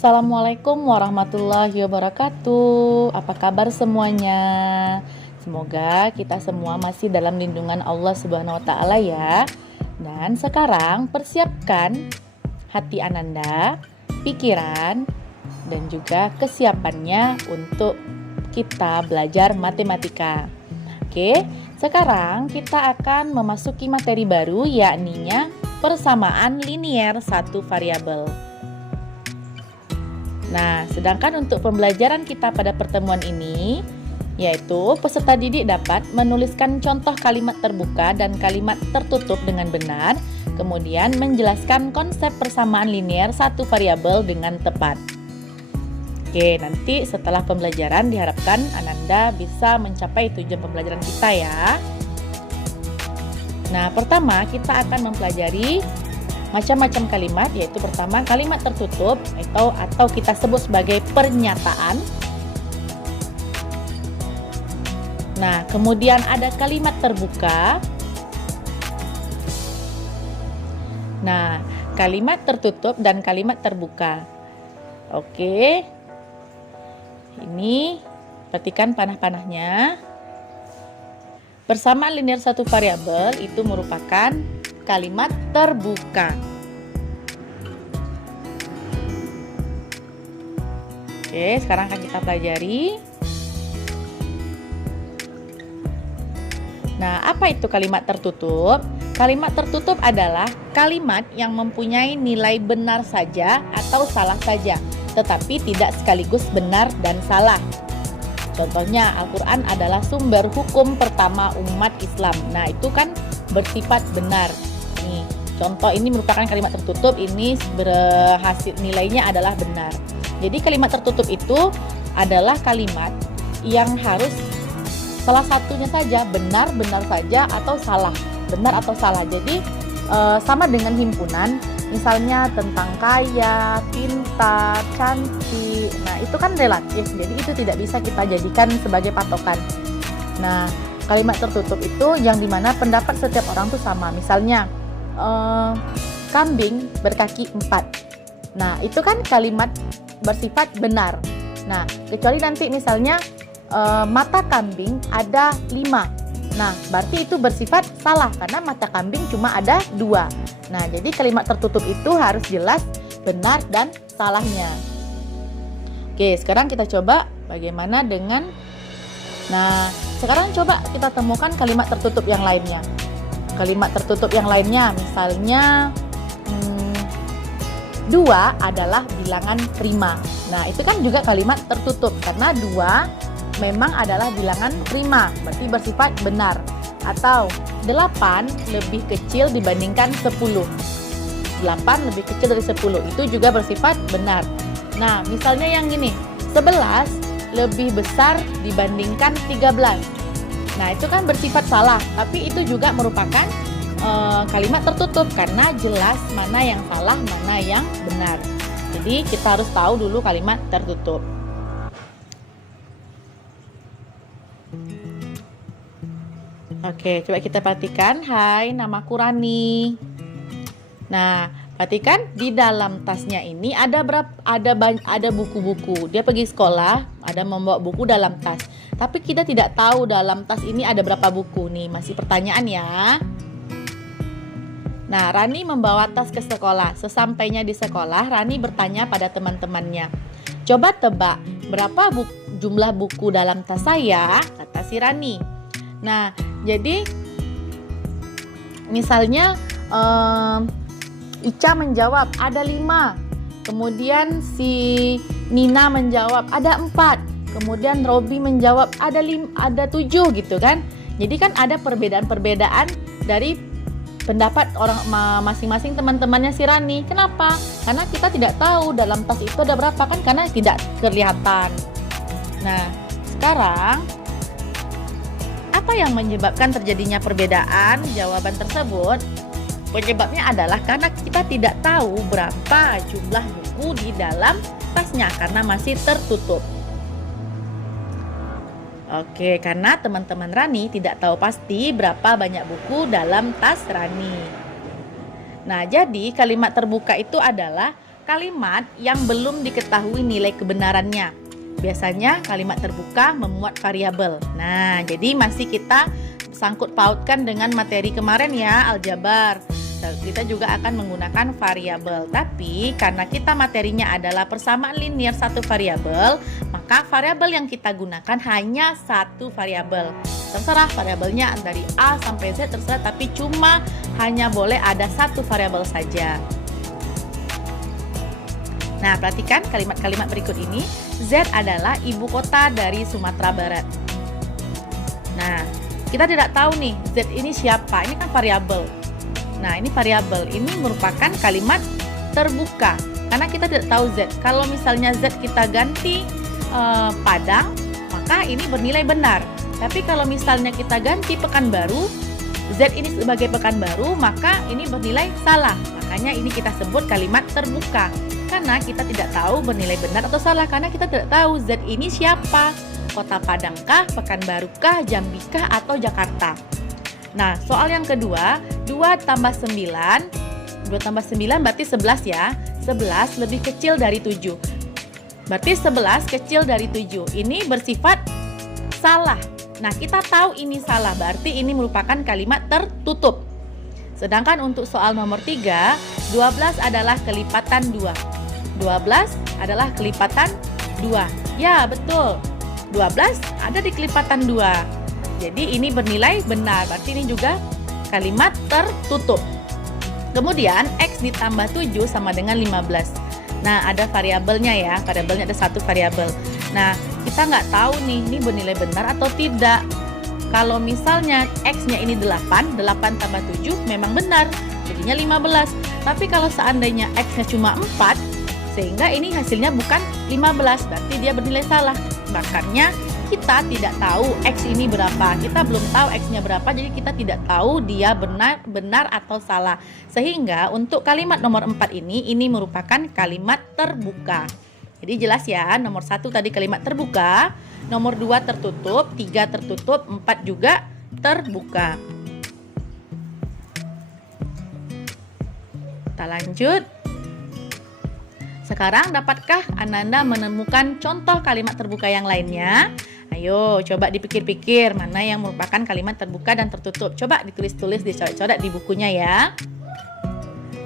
Assalamualaikum warahmatullahi wabarakatuh. Apa kabar semuanya? Semoga kita semua masih dalam lindungan Allah Subhanahu wa taala ya. Dan sekarang persiapkan hati Ananda, pikiran dan juga kesiapannya untuk kita belajar matematika. Oke, sekarang kita akan memasuki materi baru yakninya persamaan linier satu variabel. Nah, sedangkan untuk pembelajaran kita pada pertemuan ini, yaitu peserta didik dapat menuliskan contoh kalimat terbuka dan kalimat tertutup dengan benar, kemudian menjelaskan konsep persamaan linier satu variabel dengan tepat. Oke, nanti setelah pembelajaran diharapkan Ananda bisa mencapai tujuan pembelajaran kita ya. Nah, pertama kita akan mempelajari macam-macam kalimat, yaitu pertama kalimat tertutup atau kita sebut sebagai pernyataan. Nah, kemudian ada kalimat terbuka. Nah, kalimat tertutup dan kalimat terbuka. Oke. Ini perhatikan panah-panahnya. Persamaan linier satu variabel itu merupakan kalimat terbuka. Oke, sekarang akan kita pelajari. Nah, apa itu kalimat tertutup? Kalimat tertutup adalah kalimat yang mempunyai nilai benar saja atau salah saja, tetapi tidak sekaligus benar dan salah. Contohnya, Al-Quran adalah sumber hukum pertama umat Islam. Nah, itu kan bersifat benar. Nih, contoh ini merupakan kalimat tertutup, ini berhasil nilainya adalah benar. Jadi kalimat tertutup itu adalah kalimat yang harus salah satunya saja benar saja atau salah, benar atau salah. Jadi sama dengan himpunan, misalnya tentang kaya, pintar, cantik. Nah, itu kan relatif, jadi itu tidak bisa kita jadikan sebagai patokan. Nah, kalimat tertutup itu yang dimana pendapat setiap orang tuh sama. Misalnya kambing berkaki 4. Nah, itu kan kalimat bersifat benar. Nah, kecuali nanti misalnya mata kambing ada 5. Nah, berarti itu bersifat salah karena mata kambing cuma ada 2. Nah, jadi kalimat tertutup itu harus jelas benar dan salahnya. Oke, sekarang kita coba bagaimana dengan. Nah, sekarang coba kita temukan kalimat tertutup yang lainnya. Kalimat tertutup yang lainnya misalnya 2 adalah bilangan prima. Nah, itu kan juga kalimat tertutup karena 2 memang adalah bilangan prima, berarti bersifat benar. Atau 8 lebih kecil dibandingkan 10. 8 lebih kecil dari 10, itu juga bersifat benar. Nah, misalnya yang gini, 11 lebih besar dibandingkan 13. Nah, itu kan bersifat salah, tapi itu juga merupakan kalimat tertutup karena jelas mana yang salah, mana yang benar. Jadi kita harus tahu dulu kalimat tertutup. Oke, coba kita perhatikan. Hai, namaku Rani. Nah, perhatikan di dalam tasnya ini ada buku-buku. Dia pergi sekolah, ada membawa buku dalam tas. Tapi kita tidak tahu dalam tas ini ada berapa buku nih. Masih pertanyaan ya. Nah, Rani membawa tas ke sekolah. Sesampainya di sekolah, Rani bertanya pada teman-temannya, "Coba tebak, berapa jumlah buku dalam tas saya?" kata si Rani. Nah, jadi misalnya Ica menjawab ada 5. Kemudian si Nina menjawab ada 4. Kemudian Robi menjawab ada 7 gitu kan. Jadi kan ada perbedaan-perbedaan dari pendapat orang masing-masing teman-temannya si Rani. Kenapa? Karena kita tidak tahu dalam tas itu ada berapa kan, karena tidak kelihatan. Nah, sekarang apa yang menyebabkan terjadinya perbedaan jawaban tersebut? Penyebabnya adalah karena kita tidak tahu berapa jumlah buku di dalam tasnya karena masih tertutup. Oke, karena teman-teman Rani tidak tahu pasti berapa banyak buku dalam tas Rani. Nah, jadi kalimat terbuka itu adalah kalimat yang belum diketahui nilai kebenarannya. Biasanya kalimat terbuka memuat variabel. Nah, jadi masih kita sangkut pautkan dengan materi kemarin ya, aljabar. Kita juga akan menggunakan variabel. Tapi karena kita materinya adalah persamaan linear satu variabel, maka variabel yang kita gunakan hanya satu variabel. Terserah variabelnya dari A sampai Z terserah, tapi cuma hanya boleh ada satu variabel saja. Nah, perhatikan kalimat-kalimat berikut ini. Z adalah ibu kota dari Sumatera Barat. Nah, kita tidak tahu nih Z ini siapa. Ini kan variabel. Nah, ini variabel. Ini merupakan kalimat terbuka karena kita tidak tahu Z. Kalau misalnya Z kita ganti Padang, maka ini bernilai benar. Tapi kalau misalnya kita ganti Pekanbaru, Z ini sebagai Pekanbaru, maka ini bernilai salah. Makanya ini kita sebut kalimat terbuka. Karena kita tidak tahu bernilai benar atau salah, karena kita tidak tahu Z ini siapa. Kota Padangkah, Pekanbarukah, Jambikah, atau Jakarta. Nah, soal yang kedua, 2 tambah 9. 2 tambah 9 berarti 11 ya. 11 lebih kecil dari 7. Berarti 11 kecil dari 7. Ini bersifat salah. Nah, kita tahu ini salah, berarti ini merupakan kalimat tertutup. Sedangkan untuk soal nomor 3, 12 adalah kelipatan 2. 12 adalah kelipatan 2. Ya, betul. 12 ada di kelipatan 2. Jadi ini bernilai benar. Berarti ini juga kalimat tertutup. Kemudian X ditambah 7 sama dengan 15. Nah, ada variabelnya ya. Variabelnya ada satu variabel. Nah, kita nggak tahu nih, ini bernilai benar atau tidak. Kalau misalnya X-nya ini 8, 8 tambah 7 memang benar. Jadinya 15. Tapi kalau seandainya X-nya cuma 4, sehingga ini hasilnya bukan 15, berarti dia bernilai salah. Makanya kita tidak tahu X ini berapa. Kita belum tahu X-nya berapa, jadi kita tidak tahu dia benar atau salah. Sehingga untuk kalimat nomor 4 ini merupakan kalimat terbuka. Jadi jelas ya, nomor 1 tadi kalimat terbuka, nomor 2 tertutup, 3 tertutup, 4 juga terbuka. Kita lanjut. Sekarang dapatkah Ananda menemukan contoh kalimat terbuka yang lainnya? Ayo coba dipikir-pikir mana yang merupakan kalimat terbuka dan tertutup. Coba ditulis-tulis, dicoret-coret di bukunya ya.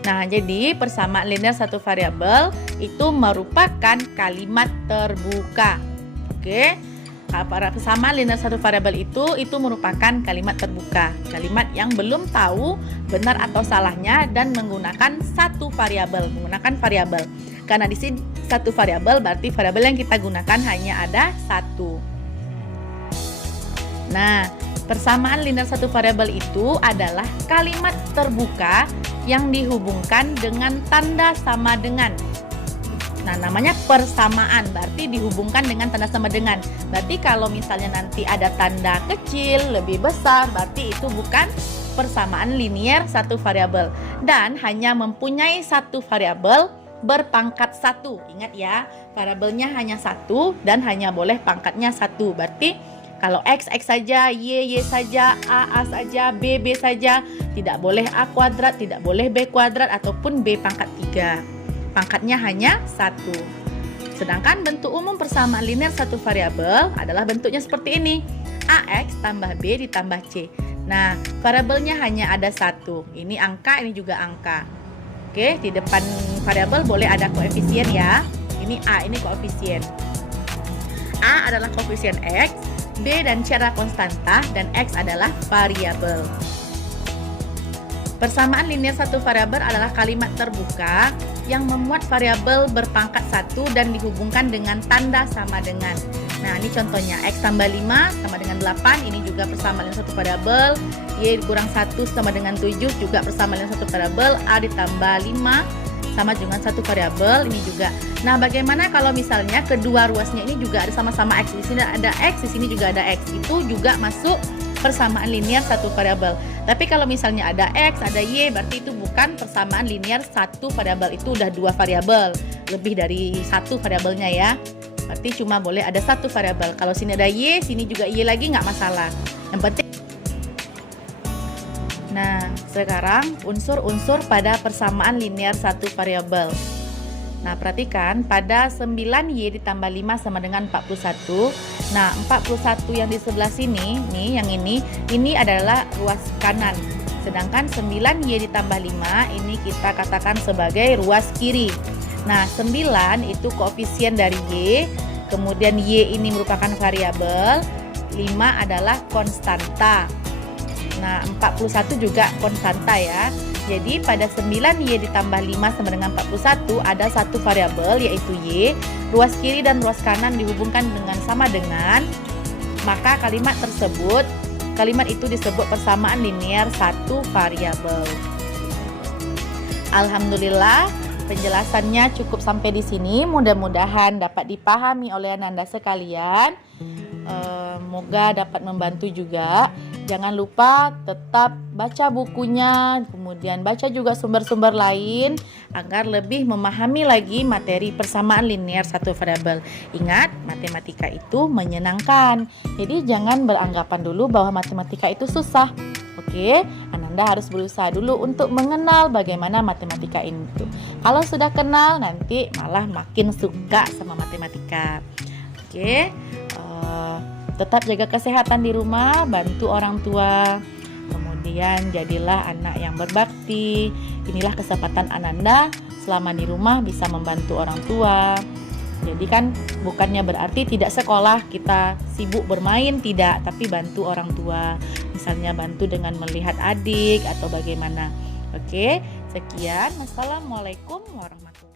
Nah, jadi persamaan linear satu variabel itu merupakan kalimat terbuka. Oke. Persamaan linear satu variabel itu merupakan kalimat terbuka. Kalimat yang belum tahu benar atau salahnya dan menggunakan satu variabel, Karena di sini satu variabel, berarti variabel yang kita gunakan hanya ada satu. Nah, persamaan linear satu variabel itu adalah kalimat terbuka yang dihubungkan dengan tanda sama dengan. Nah, namanya persamaan, berarti dihubungkan dengan tanda sama dengan. Berarti kalau misalnya nanti ada tanda kecil, lebih besar, berarti itu bukan persamaan linear satu variabel. Dan hanya mempunyai satu variabel berpangkat 1. Ingat ya, variabelnya hanya 1 dan hanya boleh pangkatnya 1. Berarti kalau X saja, Y saja, A saja, B saja, tidak boleh A kuadrat, tidak boleh B kuadrat, ataupun B pangkat 3. Pangkatnya hanya 1. Sedangkan bentuk umum persamaan linear satu variabel adalah bentuknya seperti ini. AX tambah B ditambah C. Nah, variabelnya hanya ada 1. Ini angka, ini juga angka. Oke, di depan variabel boleh ada koefisien ya. Ini A, ini koefisien. A adalah koefisien X, B dan C adalah konstanta, dan X adalah variabel. Persamaan linear satu variabel adalah kalimat terbuka yang memuat variabel berpangkat 1 dan dihubungkan dengan tanda sama dengan. Nah, ini contohnya X tambah 5 sama dengan 8, ini juga persamaan linear satu variabel. Y kurang 1 sama dengan 7 juga persamaan linear satu variabel. A ditambah 5 sama dengan satu variabel, ini juga. Nah, bagaimana kalau misalnya kedua ruasnya ini juga ada sama-sama X? Di sini ada X, di sini juga ada X. Itu juga masuk persamaan linear satu variabel. Tapi kalau misalnya ada X, ada Y, berarti itu bukan persamaan linear satu variabel. Itu udah dua variabel, lebih dari satu variabelnya ya. Berarti cuma boleh ada satu variabel. Kalau sini ada Y, sini juga Y lagi, nggak masalah. Yang penting. Nah, sekarang unsur-unsur pada persamaan linear satu variabel. Nah, perhatikan pada 9Y ditambah 5 sama dengan 41. Nah, 41 yang di sebelah sini, nih yang ini adalah ruas kanan. Sedangkan 9Y ditambah 5 ini kita katakan sebagai ruas kiri. Nah, 9 itu koefisien dari Y, kemudian Y ini merupakan variabel, 5 adalah konstanta. Nah, 41 juga konstanta ya. Jadi pada 9Y ditambah 5 sama dengan 41 ada satu variabel yaitu Y. Ruas kiri dan ruas kanan dihubungkan dengan sama dengan, maka kalimat itu disebut persamaan linier satu variabel. Alhamdulillah, penjelasannya cukup sampai di sini. Mudah-mudahan dapat dipahami oleh Ananda sekalian. Semoga dapat membantu juga. Jangan lupa tetap baca bukunya, kemudian baca juga sumber-sumber lain agar lebih memahami lagi materi persamaan linier satu variabel. Ingat, matematika itu menyenangkan. Jadi jangan beranggapan dulu bahwa matematika itu susah. Oke, Ananda harus berusaha dulu untuk mengenal bagaimana matematika itu. Kalau sudah kenal, nanti malah makin suka sama matematika. Oke, tetap jaga kesehatan di rumah, bantu orang tua, kemudian jadilah anak yang berbakti. Inilah kesempatan Ananda selama di rumah bisa membantu orang tua. Jadi kan bukannya berarti tidak sekolah kita sibuk bermain, tidak, tapi bantu orang tua. Misalnya bantu dengan melihat adik atau bagaimana. Oke, sekian. Wassalamualaikum warahmatullahi wabarakatuh.